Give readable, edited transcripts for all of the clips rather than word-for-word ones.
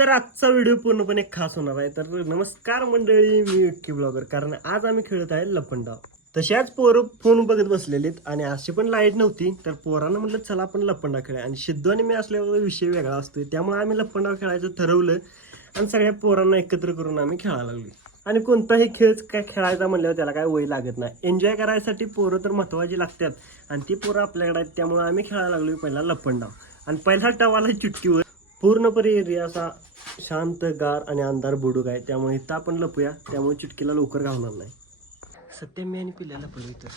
तर आजचा व्हिडिओ पूर्णपणे खास होणार आहे. तर नमस्कार मंडळी, मी विक्की ब्लॉगर. कारण आज आम्ही खेळत आहे लपंडाव. तशाच पोरं फोन बघत बसलेलीत आणि अशी पण लाईट नव्हती. तर पोरांना म्हटलं चला आपण लपंडाव खेळूया. आणि सिद्धू आणि मी असल्यावर विषय वेगळा असतोय, त्यामुळे आम्ही लपंडाव खेळायचं ठरवलं आणि सगळ्या पोरांना एकत्र करून आम्ही खेळायला लागलो. आणि कोणताही खेळ काय खेळायचा म्हणल्यावर त्याला काय वय लागत नाही. एन्जॉय करायसाठी पोरं तर महत्वाची लागतात आणि ती पोरं आपल्याकडे आहेत. त्यामुळे आम्ही खेळायला लागलो पहिला लपंडाव. आणि पहिला टवाला चुटकीवर पूर्णपणे एरिया असा शांत गार आणि अंधार बुडूक आहे. त्यामुळे इथं आपण लपूया, त्यामुळे चुटकीला लवकर घालणार नाही. सध्या मी आणि पिल्ल्याला लपलो इथं.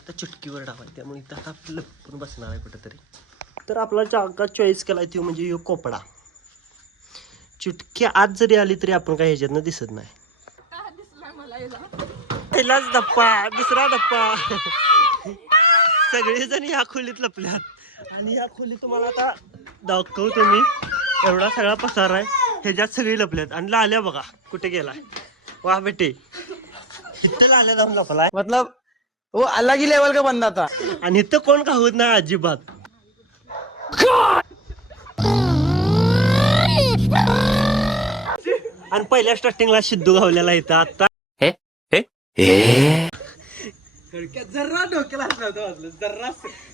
आता चुटकीवर डाव आहे, त्यामुळे इथं आता आपलं लपून बसणार आहे कुठेतरी. तर आपला जागा चॉईस केलाय तो म्हणजे ह्यो कोपडा. चुटकी आज जरी आली तरी आपण काही ह्याच्यातनं दिसत नाही. पहिलाच धप्पा, दुसरा धप्पा. सगळेजण या खोलीत लपल्यात आणि या खोलीत तुम्हाला आता दाखवतो मी. एवढा सगळा पसार आहे, ह्याच्यात सगळी लपल्यात. आणि लाल्या बघा कुठे गेलाय. वाह बेटे, इथं लाल्या जाऊन लपलाय. मतलब वो अलग ही लेवल का बंदा था. आणि इथं कोण खाऊत नाही अजिबात. आणि पहिल्या स्टार्टिंगला सिद्धू गावलेला इथं. आता जरा डोक्याला वाजलं जरा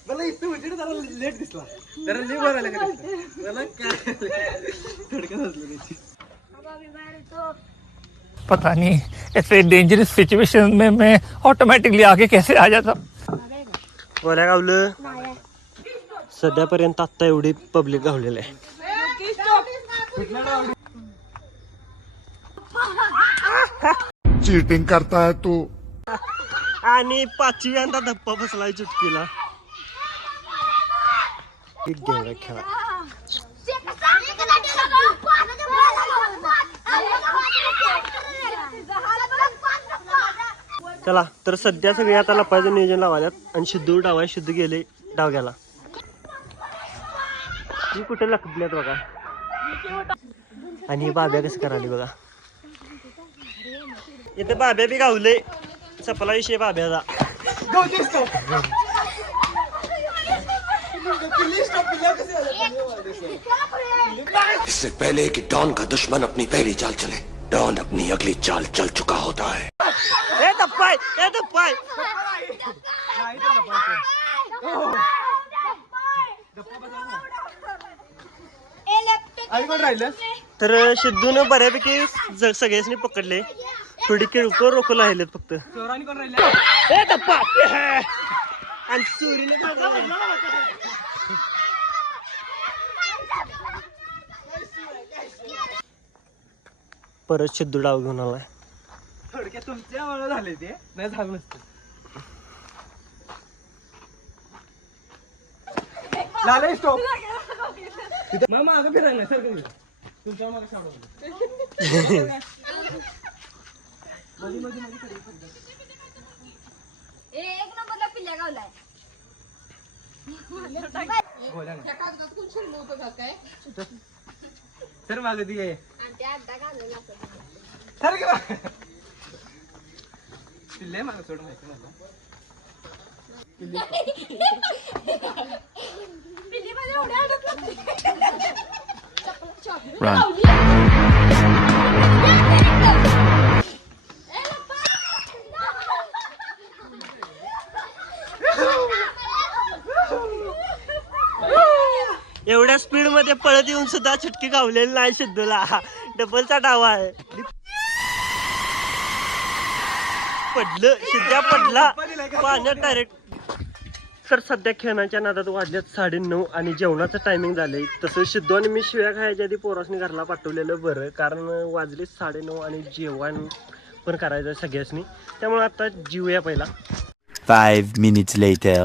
मला इथं म्हणजे जरा लेट दिसला. जरा लई वर आला का मला काय थोडक्यात वाजलं त्याची. पता नहीं ऐसे डेंजरस सिचुएशन में मैं ऑटोमेटिकली आगे कैसे आ जाता. गोल्या गावलं. सध्यापर्यंत आता एवढी पब्लिक गावलेलं आहे. चीटिंग करता है तू. आणि पाचव्यांदा धप्पा बसलाय चुटकीला. खेळा चला. तर सध्या सगळे आता लपायचं नियोजन लावाल्यात आणि सिद्धू डावाय. सिद्धू गेले डाव गेला. मी कुठे लपल्यात बघा. आणि बाब्या कसं करायला बघा. इथे बाब्या बी गावले. सपला विषय बाब्याचा. इससे पहले कि डॉन का दुश्मन अपनी पहली चाल चले, डॉन अपनी अगली चाल चल चुका होता है. ए धप्पाय, ए धप्पाय. आई पण राहिलं. तर सिद्धून बऱ्यापैकी सगळ्यांनी पकडले. थोडी किरकोळ रोखू राहिलेत फक्त. चोरांनी कोण राहिलं. ए धप्पा. आणि चोरीने परत सिद्धू डाव घेऊन आलाय. थोडक्यात तुमच्यामुळे झाले ते, नाही झालं नसतं. लाले स्टॉप. मग मागं फिरायला सर तुमच्या मागे साडू. एक नंबरला पिल्ल्या गावलाय. सर मागे ती आहे. आणि ते अड्डा घालवला सर की बा. पिल्ले मागे सोड माहिती मला. पिल्ली माझ्या एवढ्या अडकला. एवढ्या स्पीड मध्ये पळत येऊन सुद्धा चुटकी गावलेली नाही सिद्धूला. डबलचा डावा आहे. पडलं, सिद्ध्या पडला पाण्यात डायरेक्ट. तर सध्या खेळण्याच्या नादात वाजल्यात 9:30 आणि जेवणाचं टायमिंग झालंय. तसं सिद्धू आणि मी शिव्या खायच्या आधी पोरासनी घरला पाठवलेलं बरं, कारण वाजले 9:30 आणि जेवण पण करायचं सगळ्यासनी. त्यामुळे आता जीवूया पहिला. 5 minutes later.